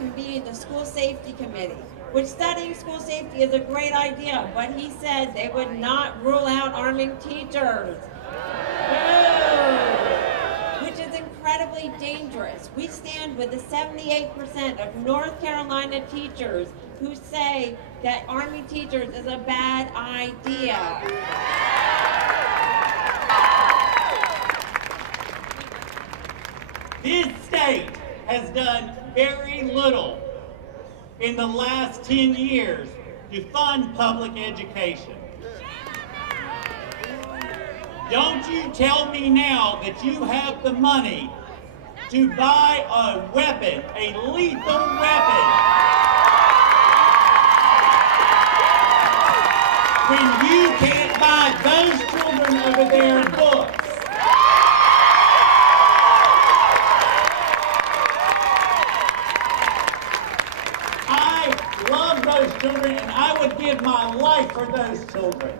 convened the School Safety Committee, which studying school safety is a great idea, but he said they would not rule out arming teachers. Which is incredibly dangerous. We stand with the 78% of North Carolina teachers who say that arming teachers is a bad idea. This state has done very little in the last 10 years to fund public education. Don't you tell me now that you have the money to buy a weapon, a lethal weapon, when you can't buy those children over there books. I love those children, and I would give my life for those children.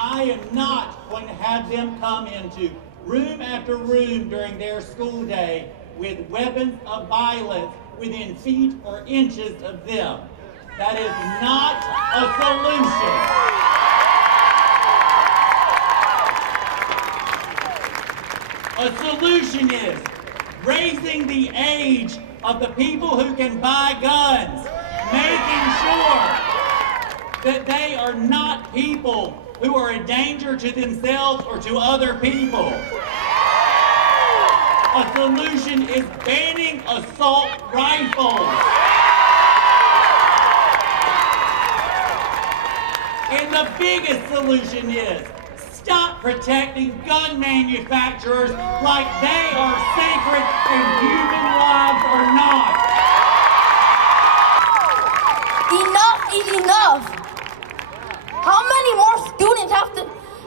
I am not going to have them come into room after room during their school day with weapons of violence within feet or inches of them. That is not a solution. A solution is raising the age of the people who can buy guns, making sure that they are not people who are a danger to themselves or to other people. A solution is banning assault rifles. And the biggest solution is stop protecting gun manufacturers like they are sacred and human lives are not. Enough is enough. How many more students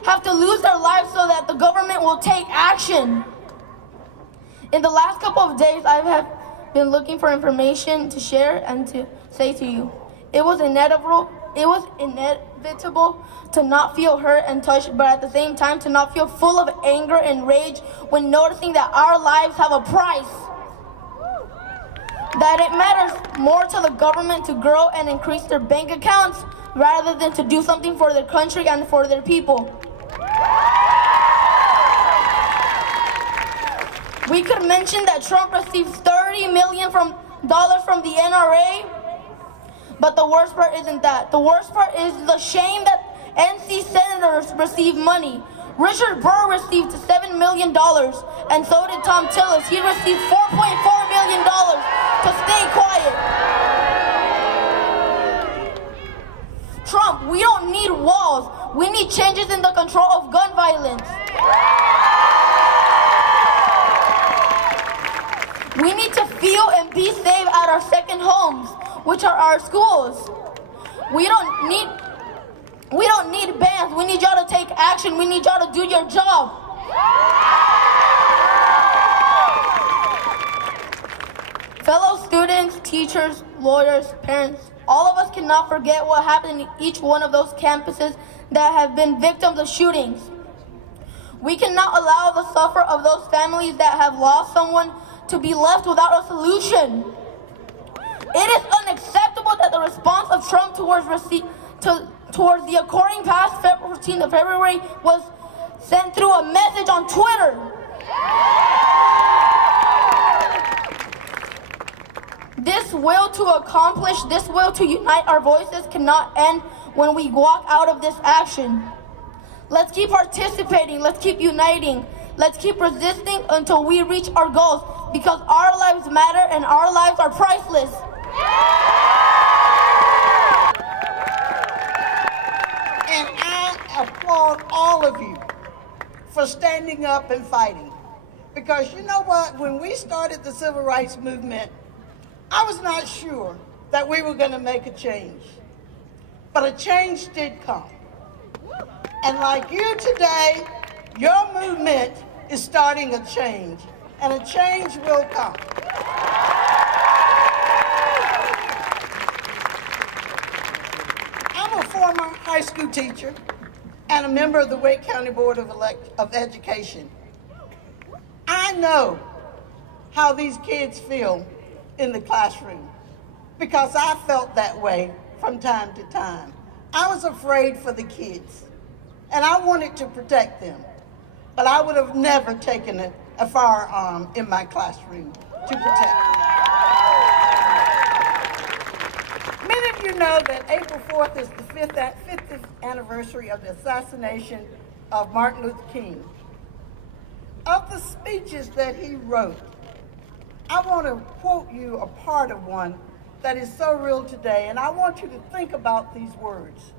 have to lose their lives so that the government will take action? In the last couple of days, I have been looking for information to share and to say to you. It was inevitable to not feel hurt and touched, but at the same time to not feel full of anger and rage when noticing that our lives have a price. That it matters more to the government to grow and increase their bank accounts rather than to do something for their country and for their people. We could mention that Trump received $30 million from the NRA, but the worst part isn't that. The worst part is the shame that NC senators receive money. Richard Burr received $7 million, and so did Tom Tillis. He received $4.4 million to stay quiet. Trump, we don't need walls. We need changes in the control of gun violence. We need to feel and be safe at our second homes, which are our schools. We don't need bans. We need y'all to take action. We need y'all to do your job. Fellow students, teachers, lawyers, parents, all of us cannot forget what happened in each one of those campuses that have been victims of shootings. We cannot allow the suffer of those families that have lost someone to be left without a solution. It is unacceptable that the response of Trump towards the occurring past 14th of February was sent through a message on Twitter. This will to unite our voices cannot end when we walk out of this action. Let's keep participating, let's keep uniting, let's keep resisting until we reach our goals, because our lives matter and our lives are priceless. And I applaud all of you for standing up and fighting. Because you know what, when we started the civil rights movement, I was not sure that we were going to make a change. But a change did come. And like you today, your movement is starting a change. And a change will come. former high school teacher and a member of the Wake County Board of Education, I know how these kids feel in the classroom because I felt that way from time to time. I was afraid for the kids and I wanted to protect them, but I would have never taken a firearm in my classroom to protect them. Many of you know that April 4th is the 50th anniversary of the assassination of Martin Luther King. Of the speeches that he wrote, I want to quote you a part of one that is so real today, and I want you to think about these words.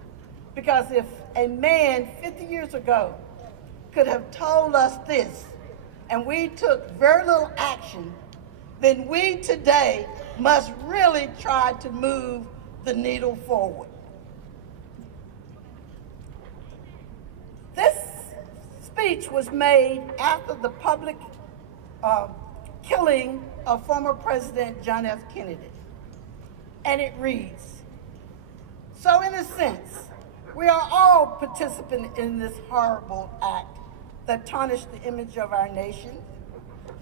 Because if a man 50 years ago could have told us this, and we took very little action, then we today must really try to move the needle forward. This speech was made after the public killing of former President John F. Kennedy. And it reads, so in a sense, we are all participants in this horrible act that tarnished the image of our nation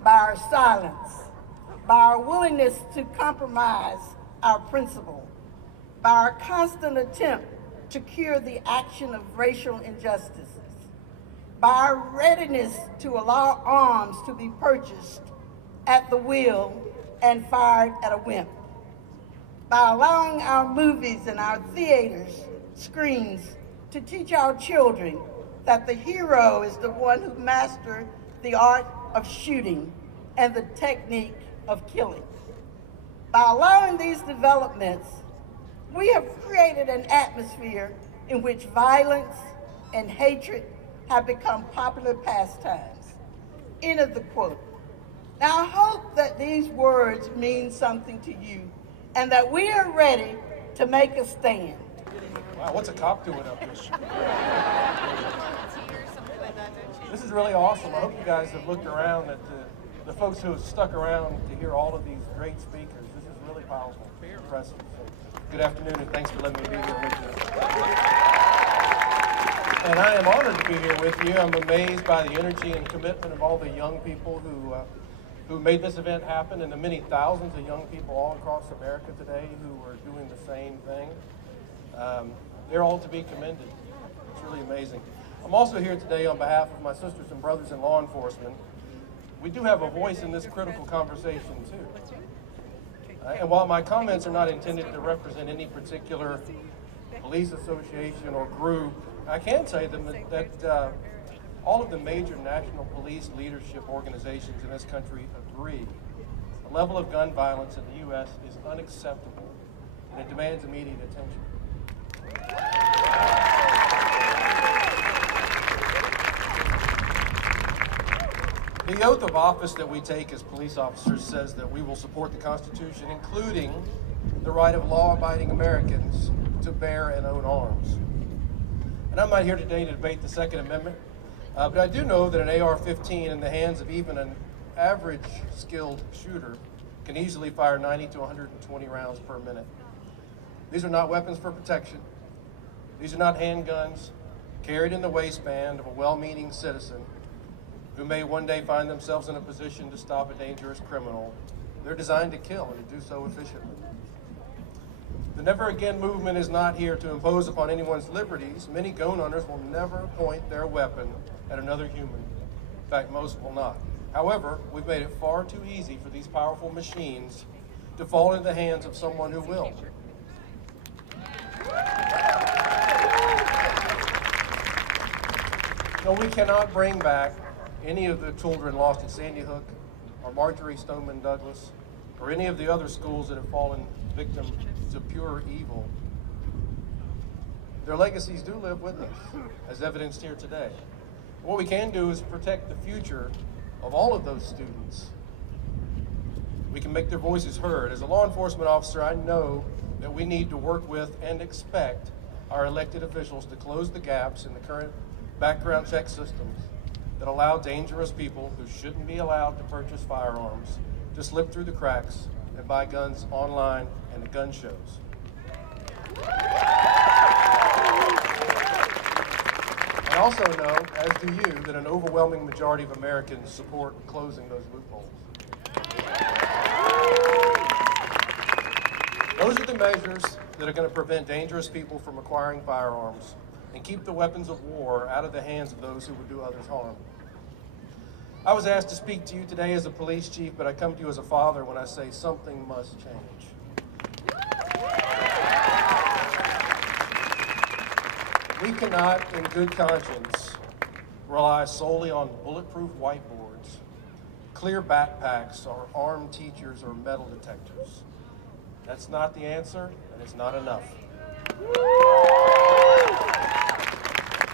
by our silence, by our willingness to compromise our principle, by our constant attempt to cure the action of racial injustices, by our readiness to allow arms to be purchased at the will and fired at a whim, by allowing our movies and our theaters, screens, to teach our children that the hero is the one who mastered the art of shooting and the technique of killing. By allowing these developments, we have created an atmosphere in which violence and hatred have become popular pastimes. End of the quote. Now I hope that these words mean something to you and that we are ready to make a stand. Wow, what's a cop doing up here? This is really awesome. I hope you guys have looked around at the folks who have stuck around to hear all of these great speakers. This is really powerful, impressive. So, good afternoon, and thanks for letting me be here with you. And I am honored to be here with you. I'm amazed by the energy and commitment of all the young people who made this event happen, and the many thousands of young people all across America today who are doing the same thing. They're all to be commended. It's really amazing. I'm also here today on behalf of my sisters and brothers in law enforcement. We do have a voice in this critical conversation too. And while my comments are not intended to represent any particular police association or group, I can say that all of the major national police leadership organizations in this country agree the level of gun violence in the U.S. is unacceptable and it demands immediate attention. The oath of office that we take as police officers says that we will support the Constitution, including the right of law-abiding Americans to bear and own arms. And I'm not here today to debate the Second Amendment, but I do know that an AR-15 in the hands of even an average skilled shooter can easily fire 90 to 120 rounds per minute. These are not weapons for protection. These are not handguns carried in the waistband of a well-meaning citizen who may one day find themselves in a position to stop a dangerous criminal. They're designed to kill and to do so efficiently. The Never Again movement is not here to impose upon anyone's liberties. Many gun owners will never point their weapon at another human. In fact, most will not. However, we've made it far too easy for these powerful machines to fall into the hands of someone who will. No, we cannot bring back any of the children lost at Sandy Hook or Marjorie Stoneman Douglas or any of the other schools that have fallen victim to pure evil. Their legacies do live with us, as evidenced here today. What we can do is protect the future of all of those students. We can make their voices heard. As a law enforcement officer, I know that we need to work with and expect our elected officials to close the gaps in the current background check systems that allow dangerous people who shouldn't be allowed to purchase firearms to slip through the cracks and buy guns online and at gun shows. And also know, as do you, that an overwhelming majority of Americans support closing those loopholes. Those are the measures that are going to prevent dangerous people from acquiring firearms and keep the weapons of war out of the hands of those who would do others harm. I was asked to speak to you today as a police chief, but I come to you as a father when I say something must change. We cannot, in good conscience, rely solely on bulletproof whiteboards, clear backpacks, or armed teachers or metal detectors. That's not the answer, and it's not enough.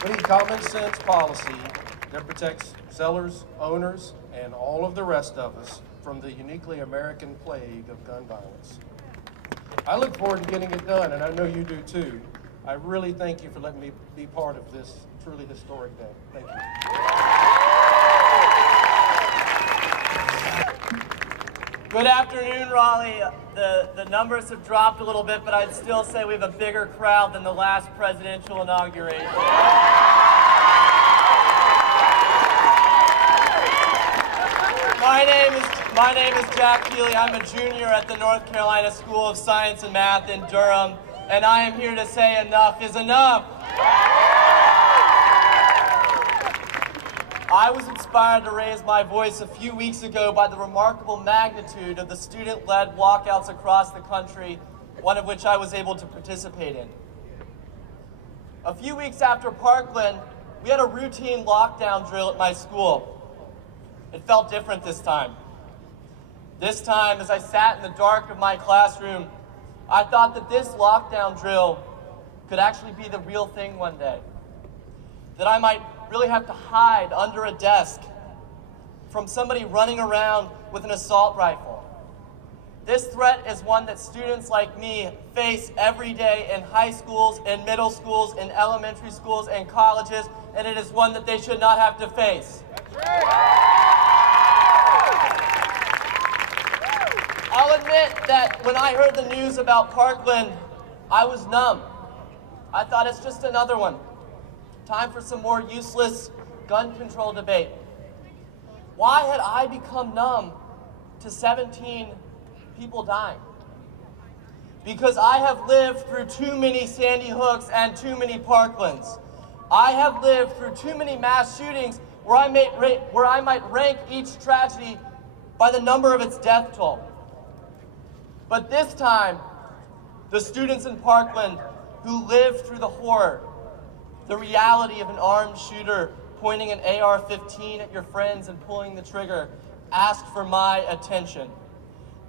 We need common sense policy that protects sellers, owners, and all of the rest of us from the uniquely American plague of gun violence. I look forward to getting it done, and I know you do too. I really thank you for letting me be part of this truly historic day. Thank you. Good afternoon, Raleigh. The numbers have dropped a little bit, but I'd still say we have a bigger crowd than the last presidential inauguration. My name is Jack Keeley. I'm a junior at the North Carolina School of Science and Math in Durham, and I am here to say enough is enough. I was inspired to raise my voice a few weeks ago by the remarkable magnitude of the student-led walkouts across the country, one of which I was able to participate in. A few weeks after Parkland, we had a routine lockdown drill at my school. It felt different this time. This time, as I sat in the dark of my classroom, I thought that this lockdown drill could actually be the real thing one day. That I might really have to hide under a desk from somebody running around with an assault rifle. This threat is one that students like me face every day in high schools, in middle schools, in elementary schools, and colleges, and it is one that they should not have to face. I'll admit that when I heard the news about Parkland, I was numb. I thought it's just another one. Time for some more useless gun control debate. Why had I become numb to 17 people dying? Because I have lived through too many Sandy Hooks and too many Parklands. I have lived through too many mass shootings where I might rank each tragedy by the number of its death toll. But this time, the students in Parkland who lived through the horror, the reality of an armed shooter pointing an AR-15 at your friends and pulling the trigger, asked for my attention.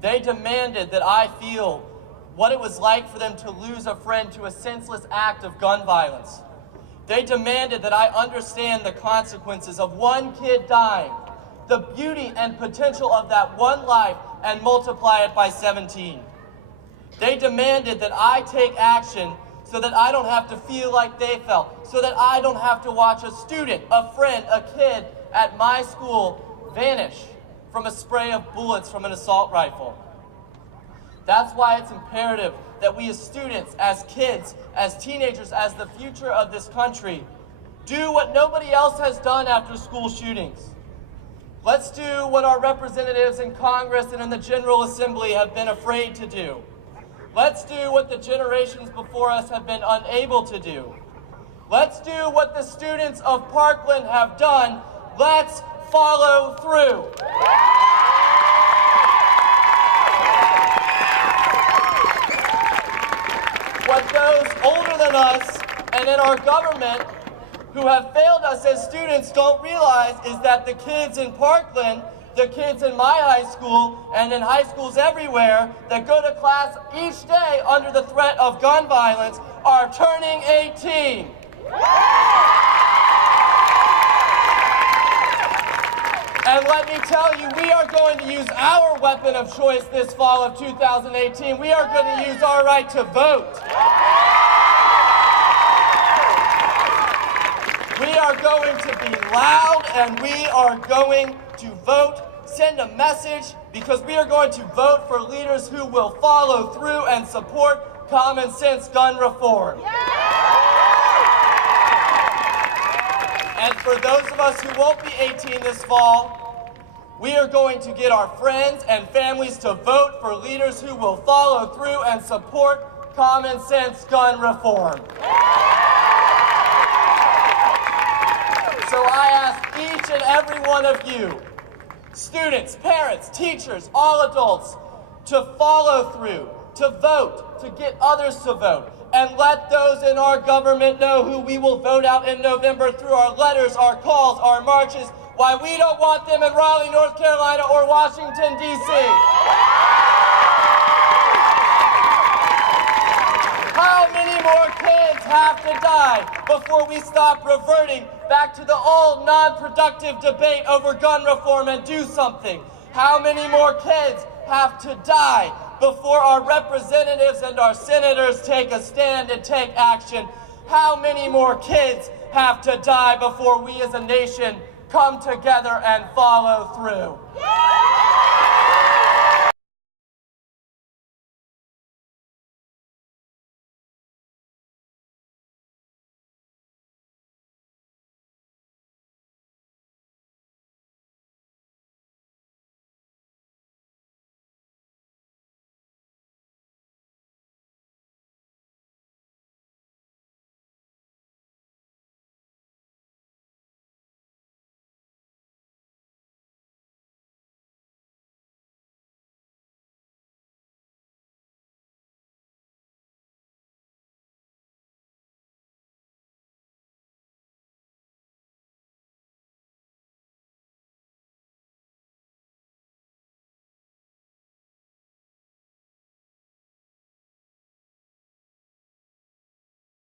They demanded that I feel what it was like for them to lose a friend to a senseless act of gun violence. They demanded that I understand the consequences of one kid dying, the beauty and potential of that one life, and multiply it by 17. They demanded that I take action so that I don't have to feel like they felt, so that I don't have to watch a student, a friend, a kid at my school vanish from a spray of bullets from an assault rifle. That's why it's imperative that we as students, as kids, as teenagers, as the future of this country, do what nobody else has done after school shootings. Let's do what our representatives in Congress and in the General Assembly have been afraid to do. Let's do what the generations before us have been unable to do. Let's do what the students of Parkland have done. Let's follow through. What those older than us and in our government who have failed us as students don't realize is that the kids in Parkland, the kids in my high school and in high schools everywhere that go to class each day under the threat of gun violence are turning 18. And let me tell you, we are going to use our weapon of choice this fall of 2018. We are going to use our right to vote. We are going to be loud and we are going to vote, send a message, because we are going to vote for leaders who will follow through and support common sense gun reform. And for those of us who won't be 18 this fall, we are going to get our friends and families to vote for leaders who will follow through and support common sense gun reform. So I ask each and every one of you, students, parents, teachers, all adults, to follow through, to vote, to get others to vote, and let those in our government know who we will vote out in November through our letters, our calls, our marches, why we don't want them in Raleigh, North Carolina, or Washington, D.C. How many more kids have to die before we stop reverting back to the old non-productive debate over gun reform and do something? How many more kids have to die before our representatives and our senators take a stand and take action? How many more kids have to die before we as a nation come together and follow through?